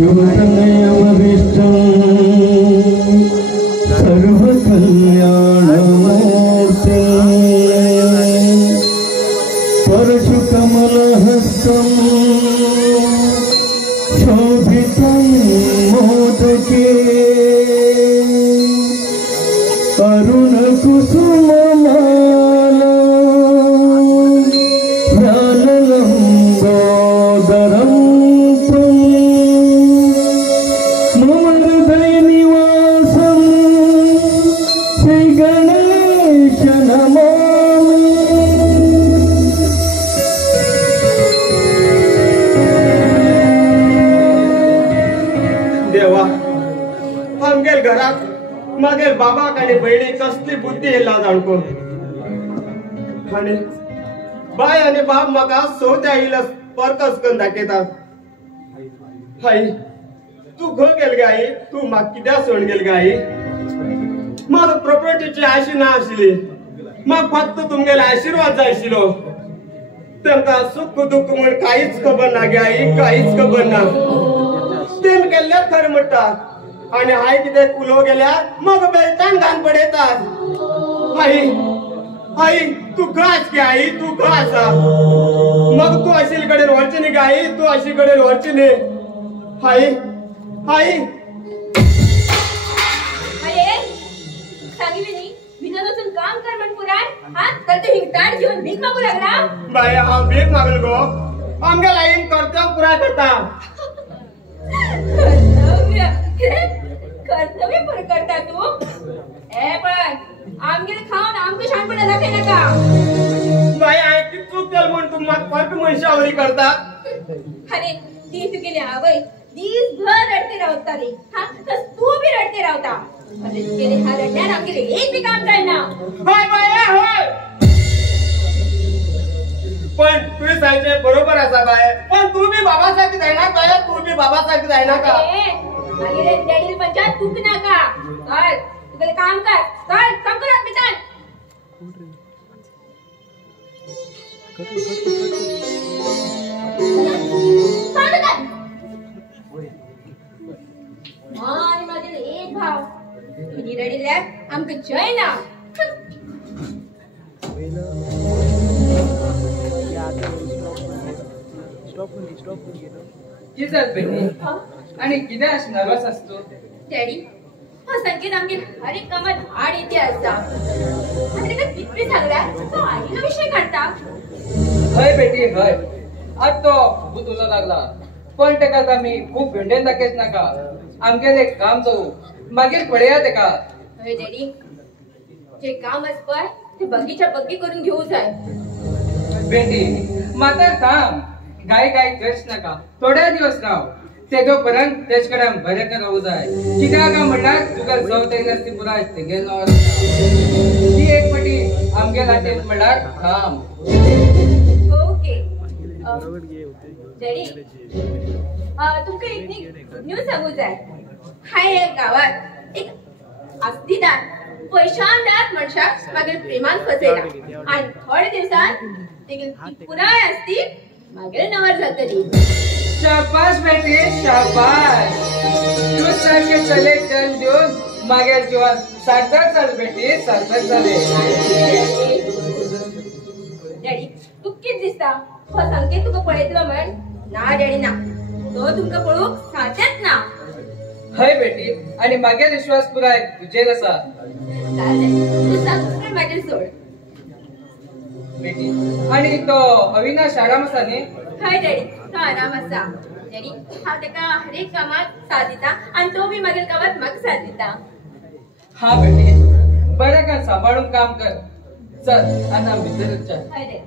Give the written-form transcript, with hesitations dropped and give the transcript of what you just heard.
शिवतनयवरिष्ठं सर्वकल्याणमूर्तिं परशुकमलहस्तं शोभितं मोदके अरुणकुसुममाला ज्ञानलम्बोदरं त्वं मम हृदयनिवासं श्रीगणेश नमामि। देवा आमगेर घरात मागेर बाबाक आणि बहिणी कसली बुद्धी येला जाणको आणि बाय आणि बाप म्हाका सोत्या आईला परकस करून दाखयतात। आई तू खंय गेल गे आई? तू म्हाका कित्याक सोडून गेल गे आई? म्हाका प्रॉपर्टीची आशी ना आशिल्ली, म्हाका फक्त तुमगेलो आशीर्वाद जाय आशिल्लो। तांकां सुख दुःख म्हण काहीच खबर ना गे आई, काहीच खबर ना। तेम गेल्ल्यात खरें म्हणटात आणि हाय कितें उलो गेल्यार मग बेल्टान घान पडयतात। आई आई तू खंय आस गे आई? तू खंय आसा? मग तू आशिल्ले कडेन व्हरची न्ही गे आई, तू आशिल्ले कडेन व्हरची न्ही। आई आई अरे सांगितले नी भितर वचून काम कर म्हण पुराय हात तर ते हिंगताड घेऊन भीक मागू लागला। बाय हांव भीक मागलो गो, आमगे लाईन कर्तव्य पुराय करता। कर्तव्य पुरं करता तू? ए पण आमगेले खाऊन आमचं शानपणा दाखय नका। बाय हांवें कितें चूक केली म्हण तूं म्हाका फक्त मनशावरी करता? अरे ती तुगेली आवय दिसभर रडते रावताली, हा तस तू बी रडते रावता। अरे तुगेले हा रडण्यार आमगेले एक बी काम जायना। होय बाय होय, पण तुझे सांगचे बरोबर आसा बाय, पण तू बी बाबासारखी जायना काय? तू बी बाबासारखी जायना का? मागेले डॅडील पंचायत तूक नाका कर, तुगेले काम कर कर संकुलात बिचार। आणि मागेले एक भाव तुझी रडील्यात आमक जय ना। किती बेटी आणि किती नर्वस असतो? डॅडी हा संकेत आमगे हर एक कामात आड येते असता आणि का किती सांगला तो आईला विषय काढता। हय बेटी हय, आज तो भूत उलो लागला, पण तेका आम्ही खूप भेंडेन दाखयच नाका। आमगेले काम जाऊ मागीर पळया तेका। हय डॅडी जे काम असपय ते बगीच्या बग्गी करून घेऊ जाय। बेटी माता थांब, गाय गाय करच नाका, थोड्या दिवस राव, तेजो पर्यंत तेज कडेन बरें रावू जाय। कित्याक म्हणल्यार तुका जवत नसती पुराय तेगेलो ती एक फाटी आमगे खातीर म्हणल्यार थांब। ओके डॅडी तुमका एक न्यूज सांगू जाय। हाय एक गावात एक आस्तीदार पैशानदार मनशाक मागीर प्रेमान फसयला आणि थोड्या दिवसात तेगेली पुराय आस्ती मागीर नवर जातली। शाबाश बेटी शाबाश, तू सारखे चले चल देऊन मागेर जीवन सार्थक झालं बेटी, सार्थक झाले। डॅडी तू कित दिसता हो संकेत तुका पळयतलो म्हण? ना डॅडी ना, तो तुमका पळूक साथ्यात ना। हय बेटी आणि मागेर विश्वास पुराय तुझेर आसा। तू सांग मॅटर सोड बेटी। आणि तो अविनाश आराम आसा न्ही? हय डॅडी तो आराम आसा। डॅडी हांव तेका हर एक कामात साथ दिता आणि तो बी मागीर कामात म्हाका साथ दिता। हा बेटी बरें कर, सांभाळून काम कर। चल आता भितर चल। हय डॅडी।